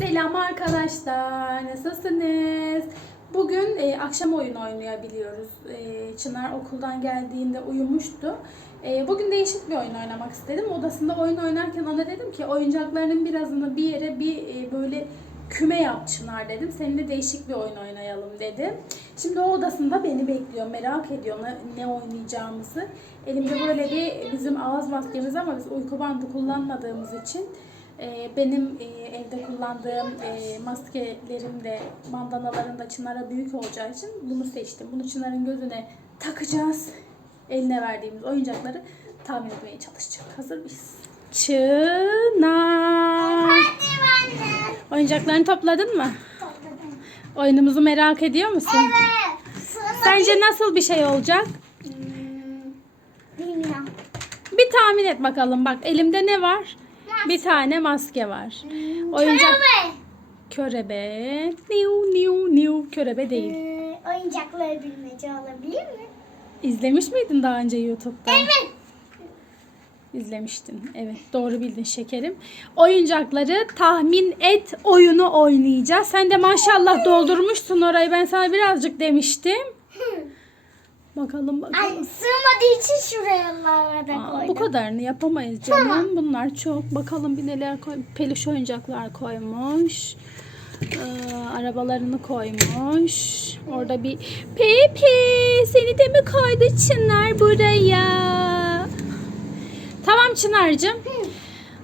Selam arkadaşlar. Nasılsınız? Bugün e, akşam oyun oynayabiliyoruz. E, Çınar okuldan geldiğinde uyumuştu. E, bugün değişik bir oyun oynamak istedim. Odasında oyun oynarken ona dedim ki oyuncaklarının birazını bir yere bir e, böyle küme yap Çınar dedim. Seninle değişik bir oyun oynayalım dedim. Şimdi o odasında beni bekliyor. Merak ediyor ne, ne oynayacağımızı. Elimde böyle bir bizim ağız maskemiz ama biz uyku bandı kullanmadığımız için e, benim e, evde kullandığım e, maskelerim de bandanalarım da Çınar'a büyük olacağı için bunu seçtim. Bunu Çınar'ın gözüne takacağız. Eline verdiğimiz oyuncakları tahmin etmeye çalışacak. Hazır mıyız? Çınar. Oyuncaklarını topladın mı? Oyunumuzu merak ediyor musun? Evet. Sence nasıl bir şey olacak? Hmm, bilmiyorum. Bir tahmin et bakalım. Bak elimde ne var? Bir tane maske var. Oyuncak Körebe. körebe. Niu niu niu körebe değil. Hmm, oyuncakları bilmece olabilir mi? İzlemiş miydin daha önce YouTube'da? Evet. İzlemiştin. Evet doğru bildin şekerim. Oyuncakları tahmin et oyunu oynayacağız. Sen de maşallah doldurmuşsun orayı. Ben sana birazcık demiştim. Bakalım Ay bakalım. sığmadığı için şuralara da Aa, koydum. bu kadarını yapamayız canım. Bunlar çok. Bakalım bir neler koy. Peluş oyuncaklar koymuş. Ee, arabalarını koymuş. Orada bir Pepe seni de mi koydu Çınar buraya? Tamam Çınar'cığım.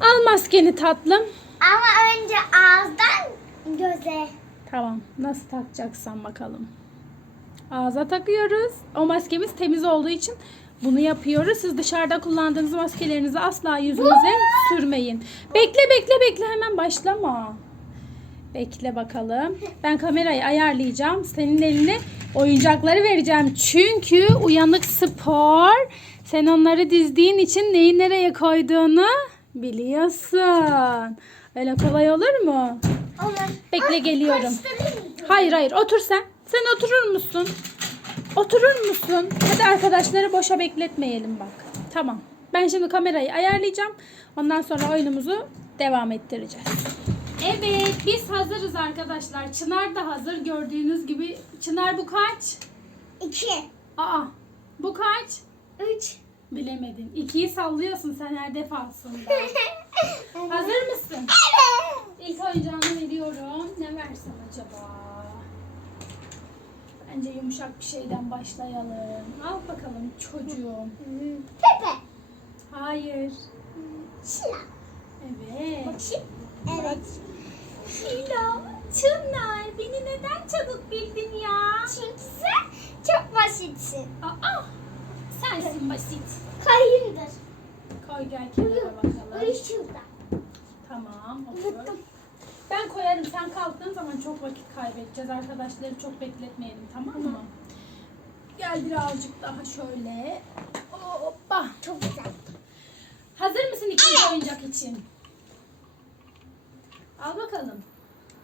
Al maskeni tatlım. Ama önce ağızdan göze. Tamam. Nasıl takacaksan bakalım. Ağza takıyoruz. O maskemiz temiz olduğu için bunu yapıyoruz. Siz dışarıda kullandığınız maskelerinizi asla yüzünüze sürmeyin. Bekle bekle bekle hemen başlama. Bekle bakalım. Ben kamerayı ayarlayacağım. Senin eline oyuncakları vereceğim. Çünkü uyanık spor. Sen onları dizdiğin için neyi nereye koyduğunu biliyorsun. Öyle kolay olur mu? Olur. Bekle geliyorum. Hayır hayır otur sen. Sen oturur musun? Oturur musun? Hadi arkadaşları boşa bekletmeyelim bak. Tamam. Ben şimdi kamerayı ayarlayacağım. Ondan sonra oyunumuzu devam ettireceğiz. Evet biz hazırız arkadaşlar. Çınar da hazır gördüğünüz gibi. Çınar bu kaç? İki. Aa bu kaç? Üç. Bilemedin. İkiyi sallıyorsun sen her defasında. Hazır mısın? Evet. İlk oyuncağını veriyorum. Ne versem acaba? Bence yumuşak bir şeyden başlayalım. Al bakalım çocuğum. Pepe. Hayır. Şila. Evet. Bakayım. Evet. Hila, Çınar beni neden çabuk bildin ya? Çünkü sen çok basitsin. Aa, sensin basit. Kayındır. Koy gel kenara bakalım. Uyu şurada. Tamam, otur. Ben koyarım. Sen kalktığın zaman çok vakit kaybedeceğiz. Arkadaşları çok bekletmeyelim tamam mı? Gel birazcık daha şöyle. Hoppa. Çok güzel. Hazır mısın ikinci oyuncak için? Al bakalım.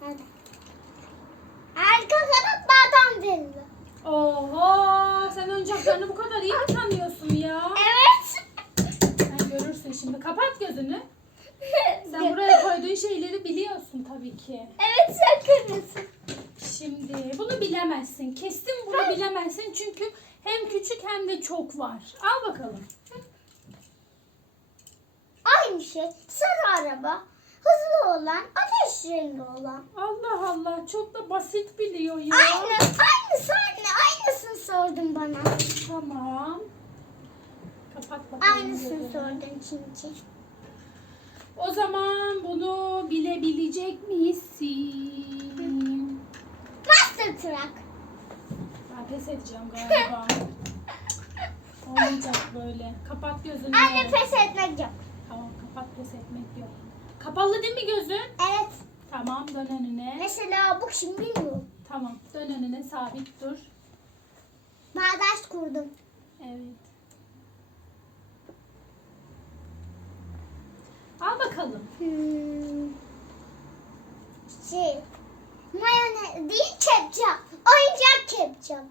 Hadi. Arka kanatlardan verildi. Oho sen oyuncaklarını bu kadar iyi mi tanıyorsun ya? Evet. Sen görürsün şimdi. Kapat gözünü. Sen buraya koyduğun şeyleri biliyorsun tabii ki. Evet sen kırmızı. Şimdi bunu bilemezsin. Kesin bunu bilemezsin çünkü hem küçük hem de çok var. Al bakalım. Aynı şey. Sarı araba. Hızlı olan, ateş rengi olan. Allah Allah çok da basit biliyor ya. Aynı, aynısı anne. Aynısını sordun bana. Tamam. Kapat bakalım. Aynısını gözünü. sordun çünkü. O zaman bunu bilebilecek misin? Truck. Ben pes edeceğim galiba. Olmayacak böyle. Kapat gözünü. Anne pes etmek yok. Tamam kapat pes etmek yok. Kapalı değil mi gözün? Evet. Tamam dön önüne. Mesela bu kim bilmiyorum. Tamam dön önüne sabit dur. Bağdaş kurdum. Evet. Al bakalım. Hmm. Şey. Mayonez değil ketçap. Oyuncak ketçap.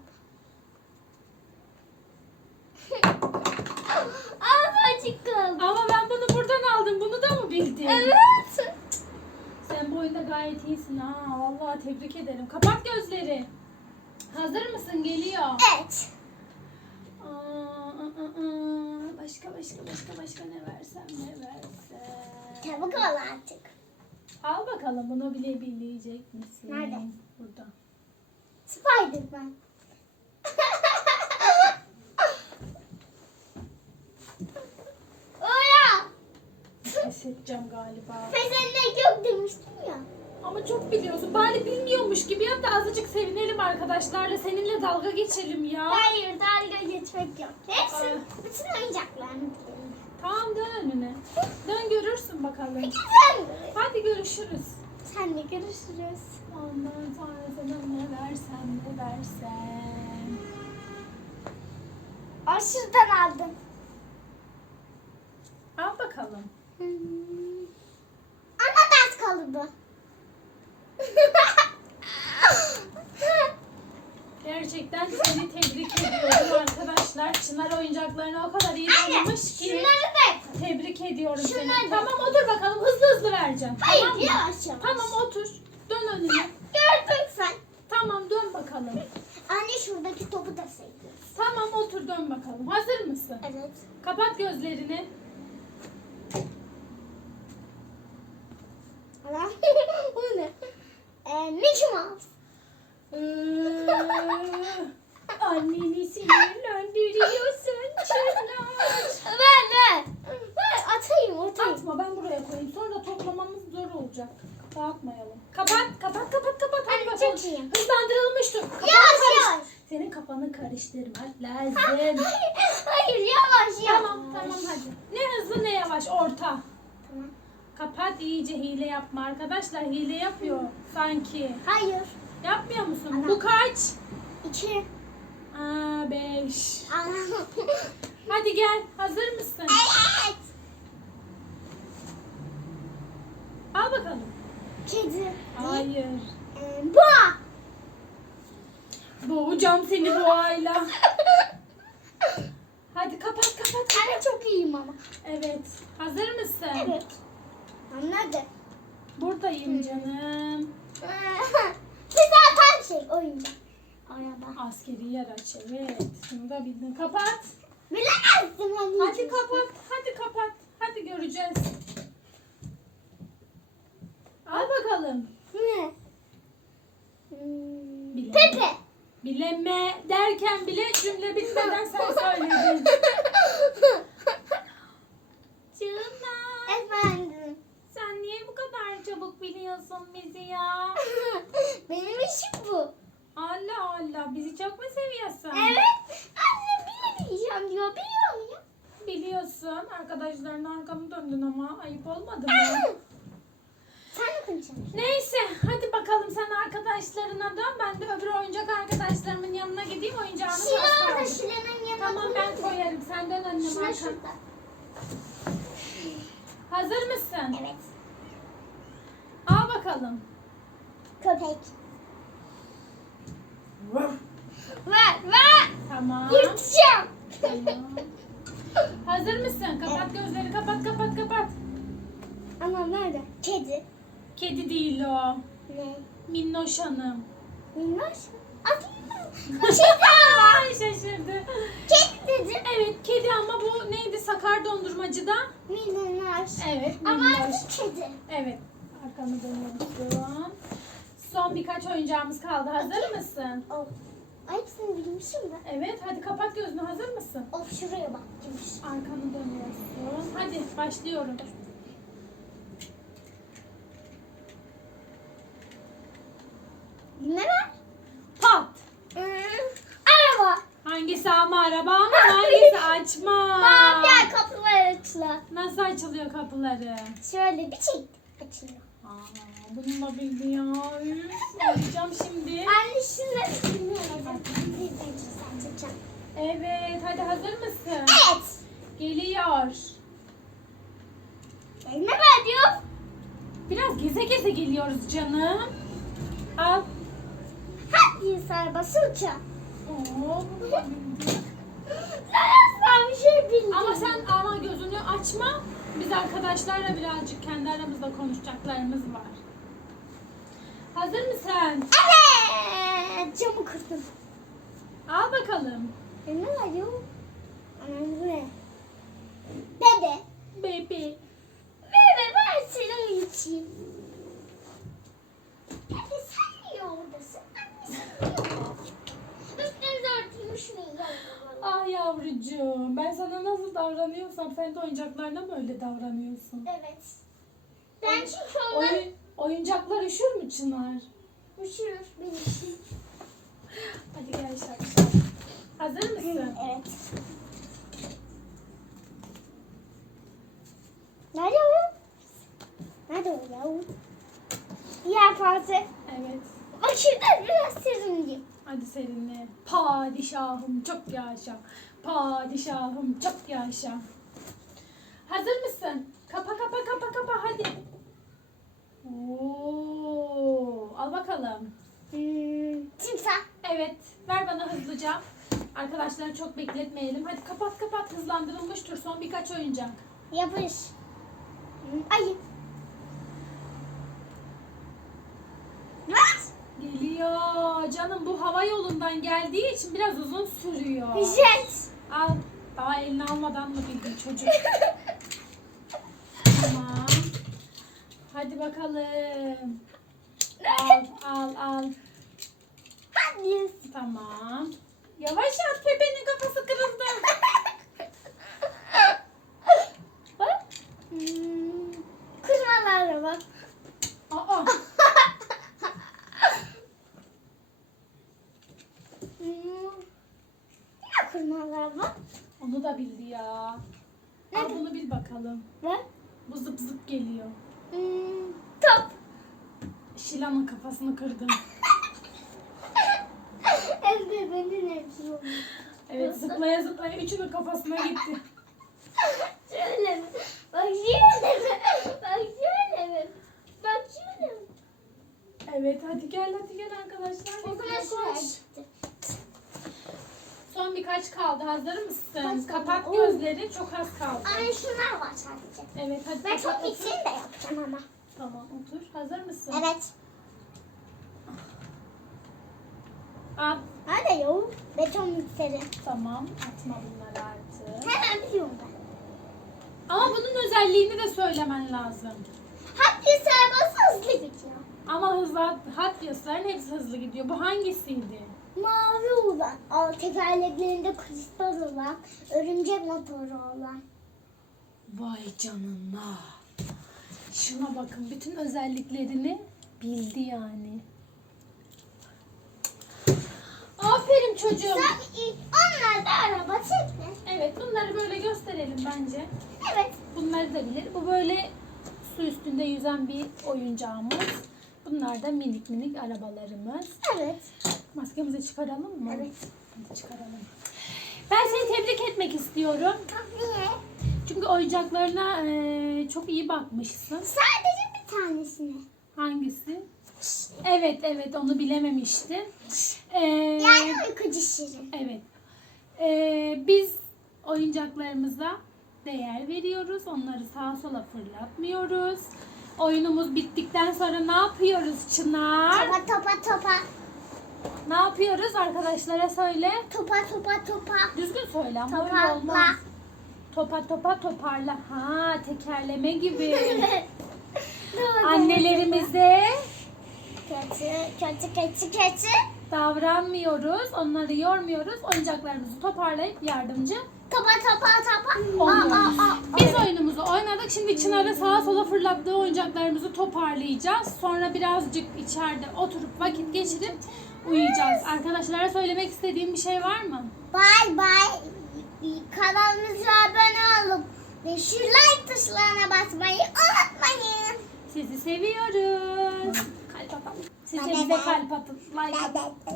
Ağzı açık kaldı. Ama ben bunu buradan aldım. Bunu da mı bildin? Evet. Sen Sen bu oyunda gayet iyisin ha. Vallahi tebrik ederim. Kapat gözleri. Hazır mısın? Geliyor. Evet. Aa, aa, aa. Başka başka başka başka ne versem ne versem. Çabuk ol artık. Al bakalım bunu bile bilecek misin? Nerede? Burada. Spiderman. Oya. Pes edeceğim galiba. Pezenle yok demiştim ya. Ama çok biliyorsun. Bari bilmiyormuş gibi yap da azıcık sevinelim arkadaşlarla. Seninle dalga geçelim ya. Hayır dalga geçmek yok. Hepsi bütün oyuncaklarını biliyorum. Tamam dön önüne. Dön görürsün bakalım. Hadi görüşürüz. Sen de görüşürüz. Ondan sonra sana ne versem ne versem. Aa şuradan aldım. Al bakalım. Hmm. Ama ders kalıbı. Gerçekten seni tebrik ediyorum arkadaşlar. Çınar oyuncaklarını o kadar iyi tanımış ki. Şunları da. Tebrik ediyorum seni. Şunları da. Tamam otur bakalım hızlı hızlı vereceğim. Hayır tamam mı? yavaş yavaş. Tamam otur. Dön önüne. Gördün sen. Tamam dön bakalım. Anne şuradaki topu da sayıyoruz. Tamam otur dön bakalım. Hazır mısın? Evet. Kapat gözlerini. Ulan, Bu ne? Ee, Mickey Mouse. Ee, Anneni sinirlendiriyorsun Çınar. Ver ver. Ver atayım atayım. Atma ben buraya koyayım. Sonra toplamamız zor olacak. Dağıtmayalım. Kapat kapat kapat kapat. Hadi Anne, çok iyi. Hızlandırılmış dur. Kafanı Yavaş karış- yavaş. Senin kafanı karıştırmak lazım. Hayır, hayır yavaş yavaş. tamam tamam hadi. Ne hızlı ne yavaş orta. Tamam. Kapat iyice hile yapma arkadaşlar. Hile yapıyor sanki. Hayır. Yapmıyor musun? Ana. Bu kaç? İki. Aa beş. Hadi gel. Hazır mısın? evet. Al bakalım. Kedi. Hayır. Ee, boğa. Boğacağım seni boğayla. Hadi kapat kapat. Anne çok iyiyim ama. Evet. Hazır mısın? Evet. Anladım. Buradayım canım. Size atan şey oyuncak. Araba. Askeri araç evet. Şunu da bildin. Kapat. Bilemezdim anneciğim. Hadi kapat. Hadi kapat. Hadi göreceğiz. Al bakalım. Ne? Hmm, Bilemem. Pepe. Bileme derken bile cümle bitmeden sen söyledin. Çınar. Efendim. Sen niye bu kadar çabuk biliyorsun bizi ya? Benim işim bu. Allah bizi çok mu seviyorsun? Evet. Anne bilemeyeceğim diyor. Biliyor muyum? Biliyorsun arkadaşlarına arkamı döndün ama ayıp olmadı mı? Sen ne konuşuyorsun? Neyse hadi bakalım sen arkadaşlarına dön. Ben de öbür oyuncak arkadaşlarımın yanına gideyim oyuncağını Şila orada tasarlayayım. Şila'nın yanına Tamam ben koyarım. Sen dön annem şurada. Hazır mısın? Evet. Al bakalım. Köpek. Ver ver. Tamam. Yırtacağım. Tamam. Hazır mısın? Kapat gözleri kapat kapat kapat. Ama nerede? Kedi. Kedi değil o. Ne? Minnoş hanım. Minnoş. Ay şaşırdı. Kedi dedim. Evet kedi ama bu neydi sakar dondurmacıda? Minnoş. Evet Ama minnoş. adı kedi. Evet arkamı dönüyorsun. Son birkaç oyuncağımız kaldı. Hazır mısın? Of. Ay hepsini bilmişim de. Evet hadi kapat gözünü hazır mısın? Of şuraya bak. Gümüş. Arkanı dönüyorsun. Hadi başlıyorum. Ne var? Pat. Hmm, araba. Hangisi ama araba mı? Hangisi açma? Mavi kapılar açılan. Nasıl açılıyor kapıları? Şöyle bir çek açılıyor. Aa, bununla bildi ya. Üf, Yapacağım şimdi. Anne şunları hadi hazır mısın? Evet. Geliyor. Ne var diyor? Biraz geze geze geliyoruz canım. Al. Hadi insan basınca. Oo. Sen asla bir şey bildin. Ama sen ama gözünü açma. Biz arkadaşlarla birazcık kendi aramızda konuşacaklarımız var. Hazır mısın? Evet. Camı kırdım. Al bakalım. Ne var ya? Anam bu ne? Bebe. Baby. Bebe ben seni içeyim. Bebe sen niye oradasın? Anne sen niye oradasın? Üstünüze örtülmüş mü yavrum? Ah yavrucuğum ben sana nasıl davranıyorsam sen de oyuncaklarla mı öyle davranıyorsun? Evet. Ben çünkü onları Oyun, oyuncaklar üşür mü Çınar? üşür benim için. Hadi gel şarkı. Hazır mısın? Evet. Nerede o? Nerede o ya? Diğer parça. Evet. Bak şurada biraz serinleyeyim. Hadi seninle. Padişahım çok yaşa. Padişahım çok yaşa. Hazır mısın? Kapa kapa kapa kapa hadi. Oo, al bakalım. Hmm, timsah. Evet, ver bana hızlıca. Arkadaşları çok bekletmeyelim. Hadi kapat kapat hızlandırılmıştır son birkaç oyuncak. Yapış. Ayı. What? Geliyor. Canım bu hava yolundan geldiği için biraz uzun sürüyor. Jet. Al. Daha elini almadan mı bildin çocuk? tamam. Hadi bakalım. Al al al. Hadi. Tamam. Yavaş at Pepe'nin kafası kırıldı. Bak. Hmm, kırmalı araba. Aa. Hmm, yine kırmalı araba. Onu da bildi ya. Al Nerede? bunu bil bakalım. Bak. Bu zıp zıp geliyor. Hmm, top. Şila'nın kafasını kırdım. Benim olmuş. Evet zıplaya zıplaya üçünün kafasına gitti. Şöyle mi? Bak şöyle mi? Bak şöyle mi? Bak şöyle mi? Evet hadi gel hadi gel arkadaşlar. O zaman Koş, şuraya gitti. Son birkaç kaldı. Hazır mısın? Kaç kaldı? Kapat Oo. gözleri. Çok az kaldı. Ay şunlar var sadece. Evet hadi Ben kapat, çok otur. ikisini de yapacağım ama. Tamam otur. Hazır mısın? Evet. Al. Yok. Beton mikseri. Tamam. Atma bunları artık. Hemen biliyorum ben. Ama bunun özelliğini de söylemen lazım. Hatta arabası hızlı gidiyor. Ama hızlı Hot Wheels'ların hepsi hızlı gidiyor. Bu hangisiydi? Mavi olan, o tekerleklerinde kristal olan, örümcek motoru olan. Vay canına. Şuna bakın. Bütün özelliklerini bildi yani. Aferin çocuğum. Sen onlar da araba çekme. Evet bunları böyle gösterelim bence. Evet. Bunları da bilir. Bu böyle su üstünde yüzen bir oyuncağımız. Bunlar da minik minik arabalarımız. Evet. Maskemizi çıkaralım mı? Evet. Hadi çıkaralım. Ben seni tebrik etmek istiyorum. Niye? Çünkü oyuncaklarına eee, çok iyi bakmışsın. Sadece bir tanesini. Hangisi? Evet evet onu bilememiştin. Eee, Yani uykucu şirin. Evet. Ee, biz oyuncaklarımıza değer veriyoruz. Onları sağa sola fırlatmıyoruz. Oyunumuz bittikten sonra ne yapıyoruz Çınar? Topa topa topa. Ne yapıyoruz arkadaşlara söyle. Topa topa topa. Düzgün söyle ama öyle Toparla. olmaz. Topa topa toparla. Ha tekerleme gibi. Annelerimize Kötü, kötü, kötü, kötü. davranmıyoruz. Onları yormuyoruz. Oyuncaklarımızı toparlayıp yardımcı Topa topa topa. Aa, aa, aa. Biz oyunumuzu oynadık. Şimdi Çınar'a sağa sola fırlattığı oyuncaklarımızı toparlayacağız. Sonra birazcık içeride oturup vakit geçirip uyuyacağız. Arkadaşlara söylemek istediğim bir şey var mı? Bye bye. Kanalımıza abone olup ve şu like tuşlarına basmayı unutmayın. Sizi seviyoruz. Kalp atalım. Siz de Bye bize kalp atın. Like atın.